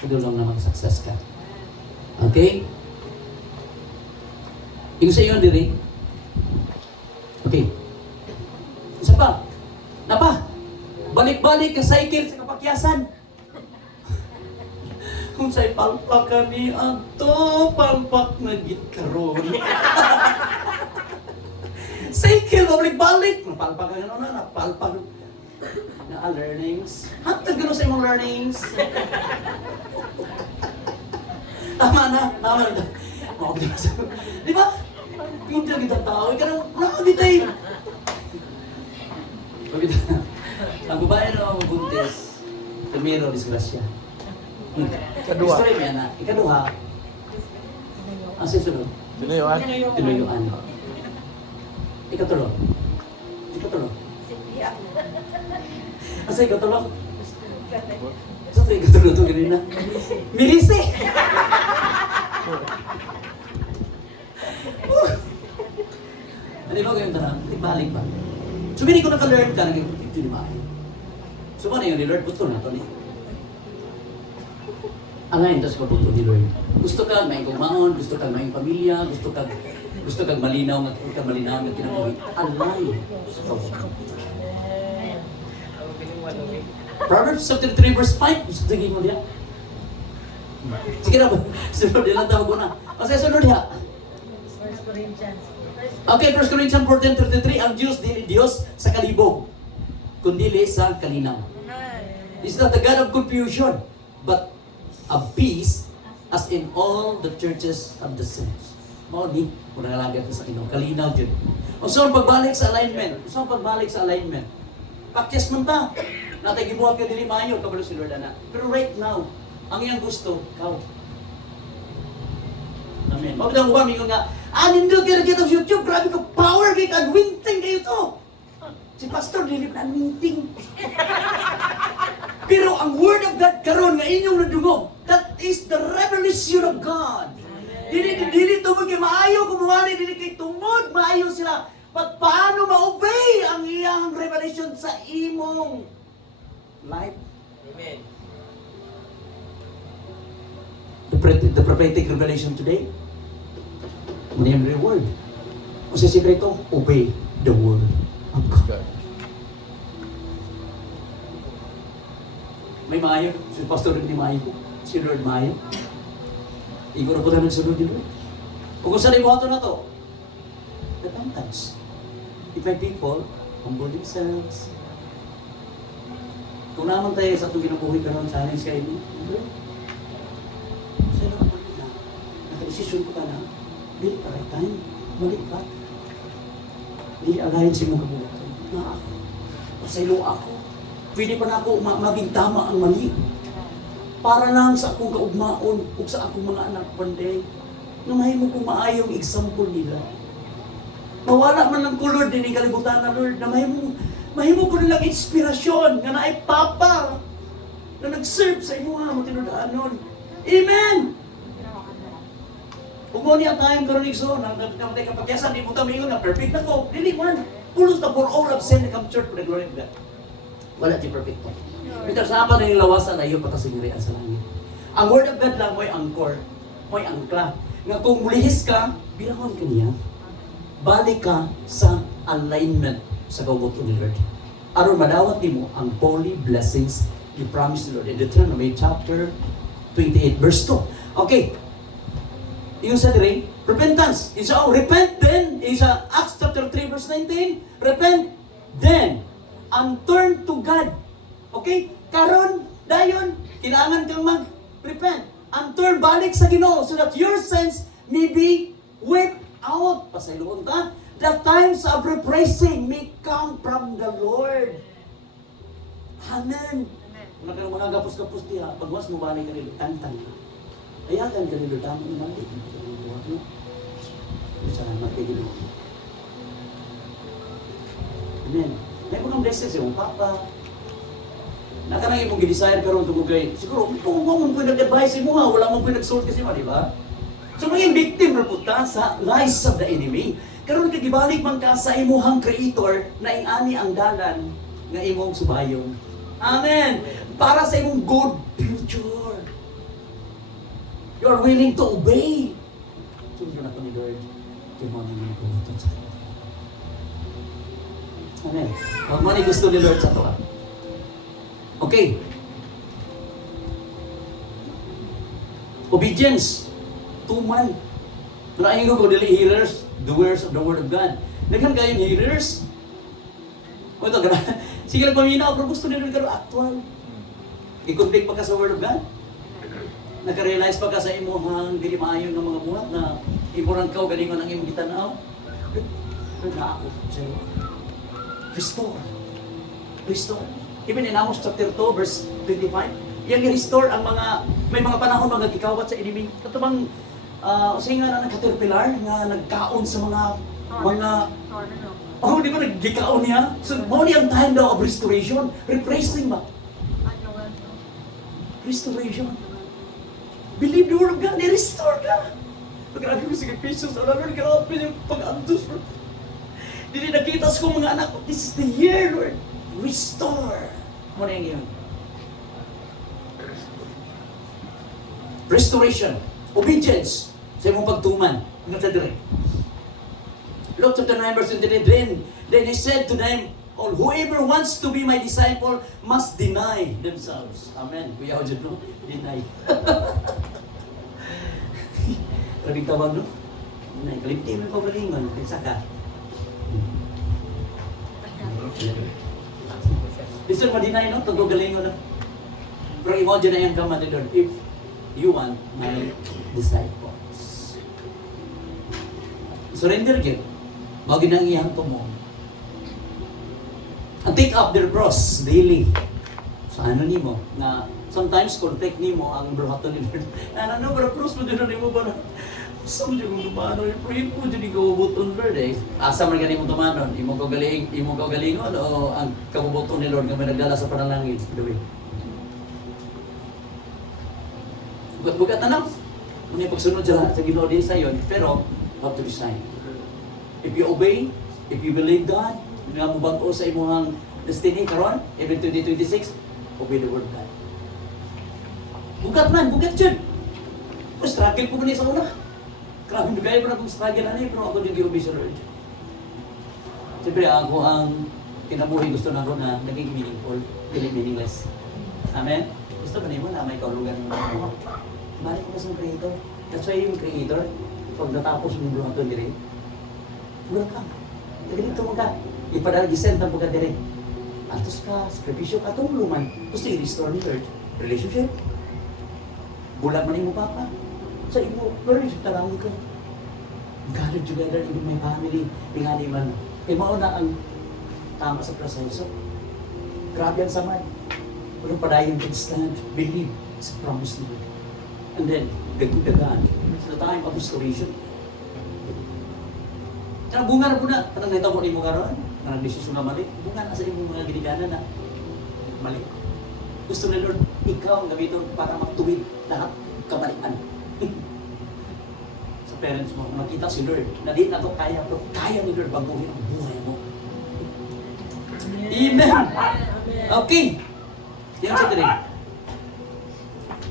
Ito lang na mag-success ka. Okay? Ito sa iyo, diri. Okay. Isa pa. Napa. Balik-balik ka cycle sa kapakyasan. Kung sa'y palpak kami, ato, palpak na gitkaroon. Cycle, balik-balik. Napalpak ka gano'n na, napalpak. Learnings. Hatag gano'n sa imong learnings. Tama na. Di ba? Pinta kita tao. Ika na, nakaditay. Ang babae na mabuntis, primero, disgrasya. Ikadua. History mo yan na. Ikaduha, ang sisunod, Tinuyuan. tinuyuan. Ikatulo. Asa ikatulo? Sa ikatulo ito ganina. Milisi! Ano ba ganyan tarang? Balik ba? So, hindi ko naka-learn ka, naging ito di ba? So, ano yun? Ni-learn po ito na ito ni. Angayin, tapos ko po ito ni Lord. Gusto ka may kumaon, gusto ka may pamilya, gusto ka malinaw, malinaw na kinabuhi. Alay! So, Proverbs chapter 3 verse 5. Gusto tingin mo diya? Sige na ba? Sunod nilang tawag ko na. Kasi sunod diya. 1 Corinthians. Okay, 1 Corinthians 14:33. Ang Diyos, dili Diyos sa kalibog, kundili sa kalinaw. This is not the God of confusion, but of peace, as in all the churches of the saints. Mao ni, kung nangalagay ko sa Ginoo, kalinaw dyan. O saan pagbalik sa alignment? Pakyas man ta. Natay gibuhat ka dili maayo kabalo si Lord ana. Pero right now, ang iyang gusto, ikaw. Amen. Mabitang ko ba, mingo nga, nindot ka na kita sa YouTube, grabe ka power, kay ka-winting kayo to. Si Pastor, dilip na minting. Pero ang Word of God karon nga inyong nadungog, that is the revelation of God. Dili tungod kay maayo, kumuwali, dili kay tungod, maayo sila. Paano ma-obey ang iyang revelation sa imong life? Amen. The prophetic revelation today, muna yung reward. O sa sikreto, obey the word of God. God. May maayo, si Pastor rin ni maayo, si Lord maayo. Igor po tayo nagsunod ni Lord. Kung saan yung na to, repentance. If my people humble themselves, kung naman tayo sa itong ginubuhay ka ng challenge kayo ni Lord, sa'yo lang muli na, nakadesisyon ko ka na, build the right time, muli ka. Hindi alayin si mong kabuhatan. Na ako, pasaylo ako. Pwede pa na ako maging tama ang mali. Para lang sa akong kaugmaon o sa akong mga anak one day, na mahimo kong maayong example nila. Mawala man ng kulod din yung kalibutan na Lord, na mahimo ko nilang inspirasyon nga na ay papa na nag-serve sa imo nga matinudaanon. Amen! Kung mo niya tayong karoon igso, nang kapagyasan, di mo tamiyon na perfect na ko, dili man. Pulos na for all of sin captured for the glory of God. Wala di perfecto. Bitar sa apa na nilawasan na iyo patasinirian sa langit. Ang word of God lang mo'y angkor, mo'y angkla. Nga kung mulihis ka, bilahon ka niya. Balik ka sa alignment sa kaubuto ni Lord. Aron madawat nimo ang holy blessings you promised the Lord in Deuteronomy chapter 28 verse 2. Okay. Yung sa dire, repentance. Yung sa repent then, yung sa Acts chapter 3 verse 19, repent then and turn to God. Okay? Karon, dayon, kailangan kang mag-repent and turn balik sa Ginoo so that your sins may be wiped out. Pasayloon ta. The times of repressing may come from the Lord. Amen. Kung ka mga gapos-gapos diha, pagwas mo balik ka nila, tantang na. Ayagan ka nila, dami naman dito. Salamat kay Ginoo. Amen. May mga blessings yung Papa. Nakanang imong gi-desire karon tungod kay siguro kung mo mo nag-advise mo ha, wala mo nag-sort kasi di ba? So maging victim ra puta sa lies of the enemy. Karon kay gibalik man ka sa imong creator na ingani ang dalan nga imong subayong. Amen. Para sa imong good future. You are willing to obey. Sundon ako ni Lord. Kaya mo nang pumunta sa akin. Amen. Huwag mo na gusto ni Lord sa ito. Okay. Obedience. Tuman. Maraming ko dili hearers, doers of the word of God. Naghan kayong hearers. O ito, sige lang paminaw, pero gusto nila karon actual. I-convict pa ka sa word of God. Naka-realize pa ka sa imuhang dili maayon ng mga buhat na imurang ka o galingon ang imong gitanaw. Pero na ako sa'yo. Restore. Restore. Even in Amos chapter 2 verse 25, yan i-restore ang mga, may mga panahon mga gikawat sa enemy. Ito bang, kasi nga na nag-caterpillar, nga nagkaon sa mga, oh, di ba nag-gikaon niya? So, mo ang time daw of restoration. Replacing ba? Restoration. Believe the word of God, i-restore ka. Pag-arabi ko sige, Patience, alam mo, grabe yung pag-antos. Hindi nakita sa kong mga anak ko, this is the year, Lord. Restore. Mo na yung yun. Restoration. Obedience. Sa imong pagtuman. Ang dire. Luke chapter 9 verse 23. Then he said to them, all whoever wants to be my disciple must deny themselves. Amen. Kuya o dyan, no? Deny. Rabing tawag, no? Deny. Kalimti mo yung pagalingon. Isa ka. Listen, ma-deny, no? Tugog galingon, no? Pero i-imagine na yan ka, Lord, if you want my disciples. Surrender again. Bagay na iyang mo. And take up their cross daily. So ano ni mo? Na sometimes contact ni mo ang bruhaton ni Lord. Ano ba cross mo dito ni mo ba na? Asa mo yung tumanon? I-pray mo dyan yung kabubuton Lord eh. Asa mo galing mo tumanon? Imo ko galingon o ang kabubuton ni Lord nga may nagdala sa panalangin? Gawin. Bugat-bugat na lang. May pagsunod sa Ginoo din sa yon, pero have to decide. If you obey, if you believe God, nga mo bago sa imong destiny karon, even 2026, obey the word of God. Bugat yun. Struggle po ni sa una. Grabe gaya mo na kung struggle na pero ako yung gi-obey sa Lord. Siyempre ako ang kinabuhi gusto na ron na naging meaningful, dili meaningless. Amen? Gusto ba niyo na may kahulugan ng mga balik mo sa Creator. That's why yung Creator, pag natapos yung buhat doon dire, welcome. Ganito mo ka. Ipadala, gisend na mo ka dire. Atos ka, sakripisyo ka, tumuluman. Gusto i-restore ni Lord. Relationship. Bulat man mo papa. Sa imo, pero yung talang ka. Gathered together, even my family, pingani man. Kaya mauna ang tama sa proseso. Grabe ang samay. Walang padayon can stand, believe sa promise ni Lord. And then, dagan. It's the time of restoration. Kaya bunga na po na. Kanang naitabo ni mo karoon. Kanang desisyon na mali. Bunga na sa imong mga ginigana na mali. Gusto ni Lord, ikaw ang gamiton para magtuwid lahat kamalian. Sa parents mo, makita si Lord, na di na to kaya, pero kaya ni Lord baguhin ang buhay mo. Amen. Okay. Yan sa diri.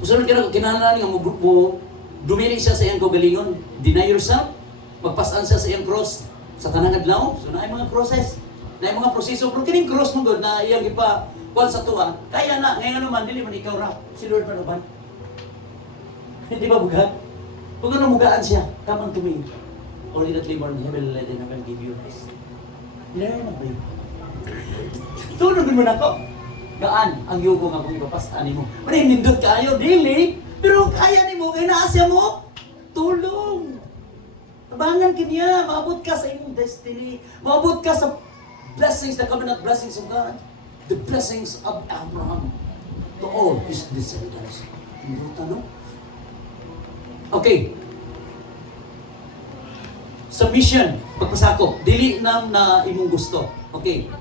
Usunod ka na kinahanglan nga mo dumili siya sa iyang kaugalingon. Deny yourself. Magpasan siya sa iyang cross sa tanang adlaw. So naay mga process, naay mga proseso. Pero kining cross mo gud na iyang ipa kuan sa tuwa. Kaya na ngayon naman dili man ikaw ra. Si Lord man naman. Hindi ba bugat? Kung ano mugaan siya, come unto me. Only that labor in heaven and I will give you rest. Learn na ba yun? Tulungan mo na ako. Gaan ang yugo nga kung ipapastaan mo. Maninindot kayo, dili. Pero kaya ni mo, kaya naasya mo. Tulong. Tabangan ka niya. Maabot ka sa iyong destiny. Maabot ka sa blessings, the covenant blessings of God. The blessings of Abraham to all his descendants. Hindi no? Okay. Submission, pagpasakop. Dili na imong gusto. Okay.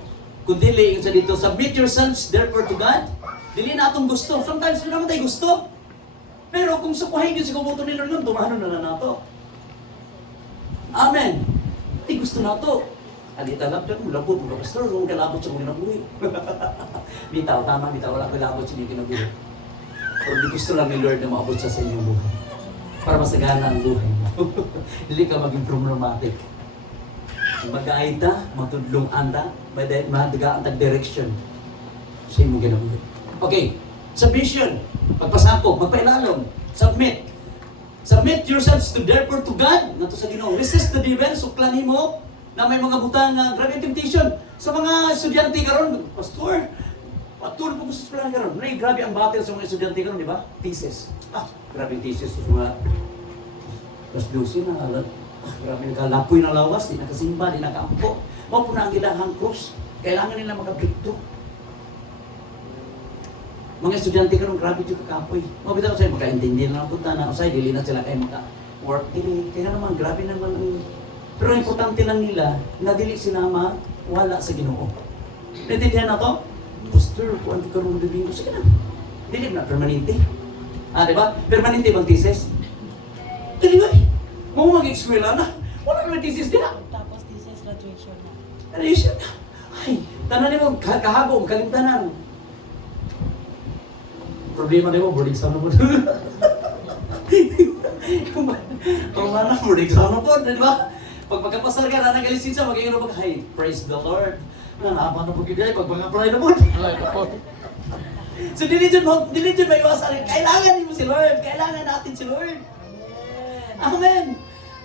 Kung dili, yung sa dito, submit yourselves therefore to God. Dili na atong gusto. Sometimes hindi naman tayo gusto. Pero kung sukuhain yun si kubuto ni Lord, tumano na nato. Amen. Di gusto nato. Adi talab dyan, mulabot, mga pastor, kung kalabot siya mong ginabuhi. Bitaw, tama, bitaw, wala kalabot siya yung ginabuhi. Pero di gusto lang ni Lord na maabot siya sa inyong buhay. Para masagana ang buhay mo. Hindi ka maging problematic. Mag-aay ta, matudlong anda, madagaan tag direction. Sa inyong ginabuhi. Okay, submission, pagpasakop, magpailalong, submit. Submit yourselves to therefore to God, nato sa Ginoo. Resist the devil, suklanin mo, na may mga butang grabe temptation. Sa mga estudyante karon, pastor, patul po sa eskwelahan karon. Nay grabe ang battle sa mga estudyante karon, di ba? Thesis. Grabe thesis sa mga mas dosi na halat. Grabe nakalapoy na lawas, di nakasimba, di nakaampo. Mao po na ang ilahang cross. Kailangan nila maka-breakthrough. Mga estudyante karon grabe yung kakapoy. Mao bitaw sa makaintindi na lang punta na usay dili na sila kay maka-work dili. Kaya naman grabe naman ang pero importante lang nila na dili sinama wala sa Ginoo. Naintindihan na to? Pastor, kung ano karoon ng domingo, sige na. Dili na permanente. Di ba? Permanente bang thesis? Dili ba? Mau mag-eskwela na. Wala naman thesis din. Tapos this is graduation na. Graduation na. Ay, tanan mo, kahagom, kalimtanan. Problema na mo, boarding exam na po. Kung ano, boarding exam na po, di ba? Pag magkapasar ka na nag-alisinsa, magiging ano mag, hey, praise the Lord. Nanaman na po gina, pag mga-apply na po. So, diligent ba iwasan? Kailangan mo si Lord. Kailangan natin si Lord. Amen.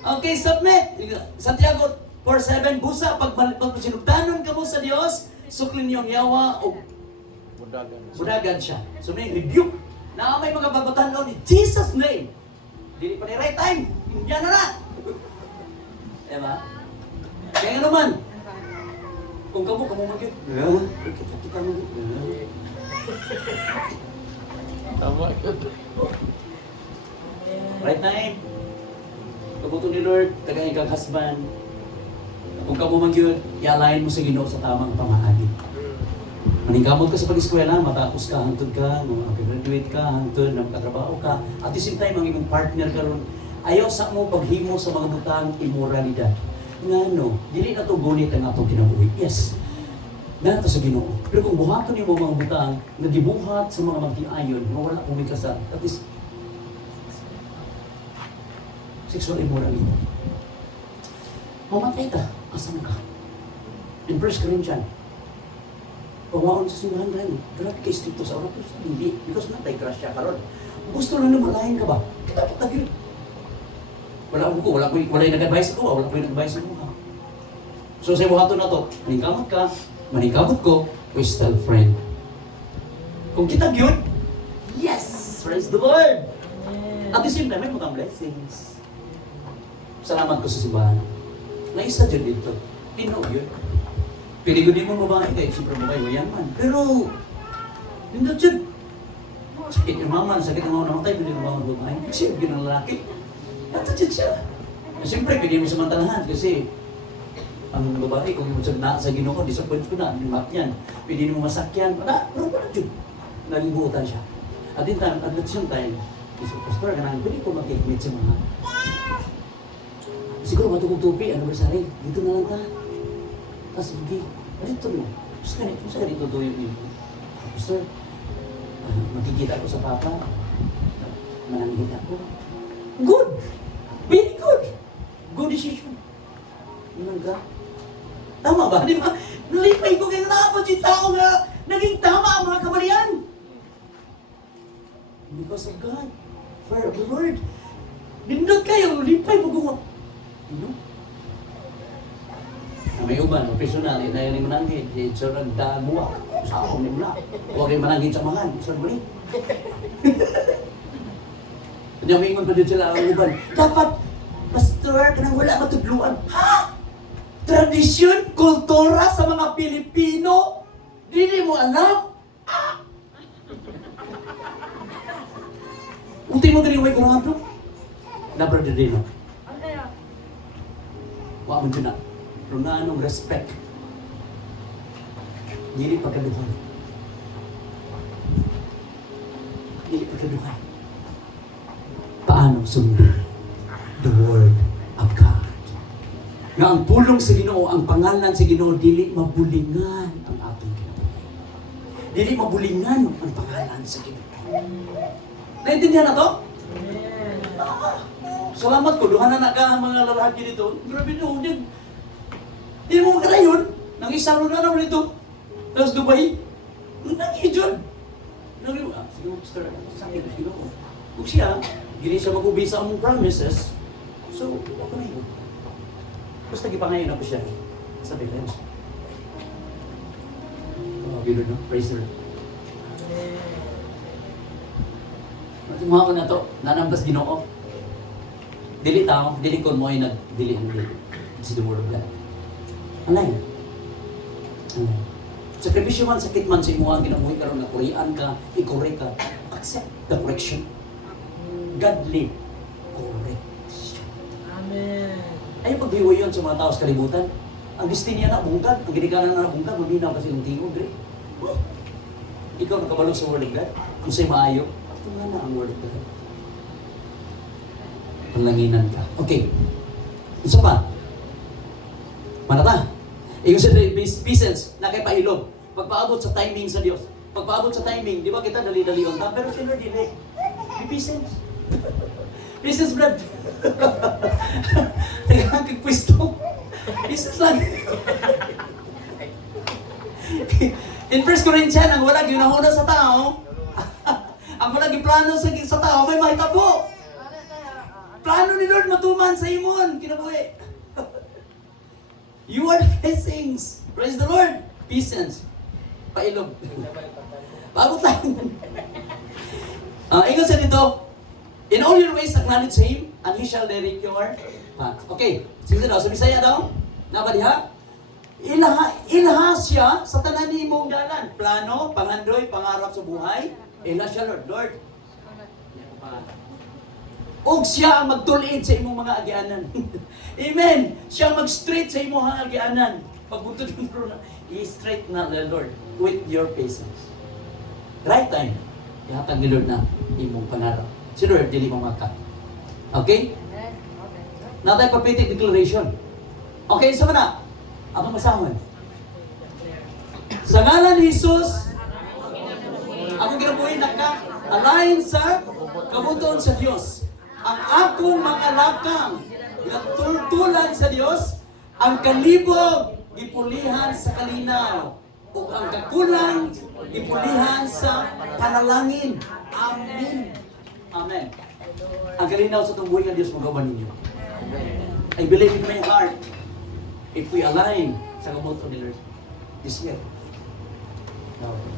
Okay, submit. Santiago 4:7, busa, pag sinugdanon ka mo sa Diyos, suklin niyong yawa o budagan siya. So, may rebuke. Na may mga babatan doon in Jesus' name. Dili pa ni right time. Yan na. Diba? Kaya nga naman, kung kamo mag-yun, kita mo. Tama yun. Right time. Kabuto ni Lord, tagay kang husband. Kung kamo mag-yun, i-align mo sa Ginoo sa tamang pamahagi. Maningkamot ka sa pag-eskwela, matapos ka, hantod ka, mag-graduate ka, hantod, nagkatrabaho ka. At the same time, ang imong partner ka ron, ayaw sa mo paghimo sa mga butang immoralidad. Nga no, dili na to gunit ang atong kinabuhi. Yes, nato sa Ginoo. Pero kung buhaton niyo mga butang, nagibuhat sa mga magtiayon, mawala pumikasan, that is sexual immorality. Mamatay ka, asan ka? In 1 Corinthians, pawaon sa simbahan tayo. Grabe ka istrikto sa oras. Hindi, because natay crush siya karon. Gusto lang na malayan ka ba? Kita tagil. Wala yung nag-advise ko, wala ko yung nag-advise ko. So sa buhaton na to, maningkamot ko, we still friend. Kung kita yun, yes! Praise the Lord! At the same time, may mga blessings. Salamat ko sa simbahan. Naisa dyan dito. Tino yun. Pili ko din mo babae kayo, siyempre mo kayo yaman. Pero, hindi dyan. Sakit yung mama, sakit yung mama namatay, pili mo mga babae. Kasi yun ang lalaki. Ito dyan siya. Siyempre, pili mo samantalahan kasi ang babae, kung yung sa Ginoo, disappoint ko na, mat yan. Pili mo masakyan, pero wala dyan. Nalibutan siya. At din time, at the same time, Pastor, ganang, pwede ko mag-admit sa mga siguro matugog tupi, anniversary, dito na lang ka. Tapos hindi, dito mo. Sa ganito to yung Pastor, magkikita ko sa Papa. Mananggit ako. Good! Very good! Good decision. Yun ka. Tama ba? Di ba? Nalipay ko kayo naabot yung tao nga naging tama ang mga kabalian. Because of God. For the Lord. Nindot kayo, lipay mo kung you know? May uban, personal, na yung mananggit, so nagdaguwa. Sa ako, ni mula. Huwag kayo mananggit sa mga, so balik. Hindi ako ingon pa din sila ang uban. Dapat, Pastor, kanang wala matudluan. Ha? Tradisyon, kultura sa mga Pilipino? Hindi mo alam? Unti mo din yung may kurado? Na brother din. Wa mo dyan na. Pero na anong respect. Dili pagkaduhan. Dili pagkaduhan. Paano sundin the word of God? Nga ang pulong sa Ginoo, ang pangalan sa Ginoo, dili mabulingan ang atong kinabuhi. Dili mabulingan ang pangalan sa Ginoo. Naintindihan na to? Salamat ko, duha na ka mga lalaki dito. Grabe nyo, hindi mo makarayon. Nang isaro na naman ito. Tapos Dubai. Nang-idyon. Sige mo, Pastor, sakit ko sino ko. Kung siya, hindi siya mag-ubisa ang promises. So, ako na yun. Basta gipangayon ako siya. Sabi ko, oh, good no? Praise the Lord. Mga ko na to, nanambas Ginoo. Dili tao, dili kon mo ay nagdili ng dili. It's the word of God. Anay. Anay. Sakripisyo man, sakit man sa imo ang ginabuhi karon nga kurian ka, i-correct ka. Accept the correction. Godly correction. Amen. Ayaw paghiwa yun sa mga tao sa kalibutan. Ang destiny na bungkag, ang ginikanan na bungkag, maminaw kasi yung tingog, Dre. Ikaw nakabalo sa word of God, kung sa'yo maayo, ito nga na ang word of God. Panlanginan ka. Okay. Isa pa. Manata. Ikaw sa peasants, na kay pailog. Pagpaabot sa timing sa Diyos. Pagpaabot sa timing, di ba kita dali-dali on ta? Pero sila dili. Be peasants. Peasants blood. Nagkakag pwesto. Peasants lang. In 1 Corinthians, ang wala ginahuna sa tao, ang wala giplano sa tao, may mahitabo. Plano ni Lord matuman sa imon, kinabuhi. You are blessings. Praise the Lord. Peasants. Pailog. Paabot lang. Ingat sa dito. In all your ways, acknowledge Him, and He shall direct your path. Okay. Sige daw. Sa Bisaya daw. Nabadiha. Ilha siya sa tanan ni imong dalan. Plano, pangandoy, pangarap sa buhay. Ilha siya, Lord. Lord. Og siya ang magtulid sa imong mga agianan. Amen. Siya mag-straight sa imong mga agianan. Pagbuntod ng corona, i-straight na the Lord with your patience. Right time, ihatag ni Lord na imong pangarap. Si Lord, dili mamaka. Okay? Natay prophetic declaration. Okay, sa mana? Ang masahon. Sa ngalan ni Jesus, ako ginabuhin na ka, align sa kabuton sa Diyos. Ang akong mga lakang nagtultulan sa Diyos, ang kalibog gipulihan sa kalinaw, o ang kakulang gipulihan sa panalangin. Amen. Amen. Ang kalinaw sa tungbuhin ng Diyos magawa ninyo. I believe in my heart, if we align sa kabuton ni Lord this year. Amen.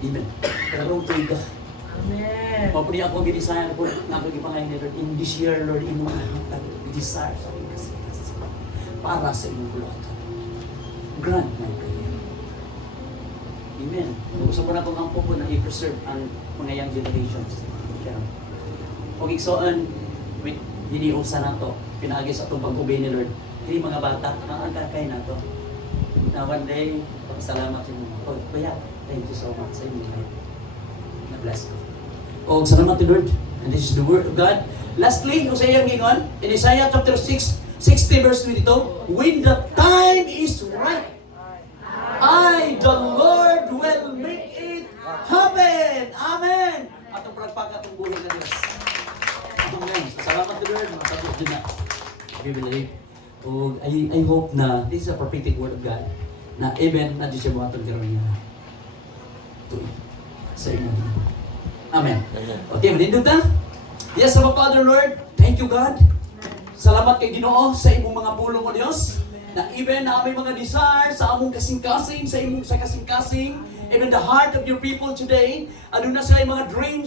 Amen. Karong tuig ka. Amen. Mapuni ako ginisaya ko nagpagipangay ni Lord in this year, Lord, in my heart, desire sa aking kasikas para sa inyong bulatan. Grant my prayer. Amen. Gusto ko na itong ang po na i-preserve ang mga young generations. Kaya, huwag iksoan, hiniusa na ito, pinagi sa itong pag-obey ni Lord. Hindi mga bata, ang kakay na ito. Na one day, salamat sa inyo. Oh, kaya, thank you so much sa inyo. Na-bless ko. O, salamat to Lord. And this is the word of God. Lastly, kung sa iyong gingon, in Isaiah chapter 6, 60 verse 22, when the time is right, I, the Lord, will make it happen. Amen. Atong pagpagkatong buhay na Diyos. Amen. Salamat to Lord. Matabot din na. Okay, believe. O, I hope na this is a prophetic word of God na even na di siya buhaton karon niya. Tuig. Sa imo. Amen. Amen. Okay, manindot na. Yes, our Father Lord, thank you God. Salamat kay Ginoo sa imong mga pulong o Dios. Na even na aming mga desire sa among kasing-kasing, sa imong sa kasing-kasing, even the heart of your people today, aduna sila yung mga dreams,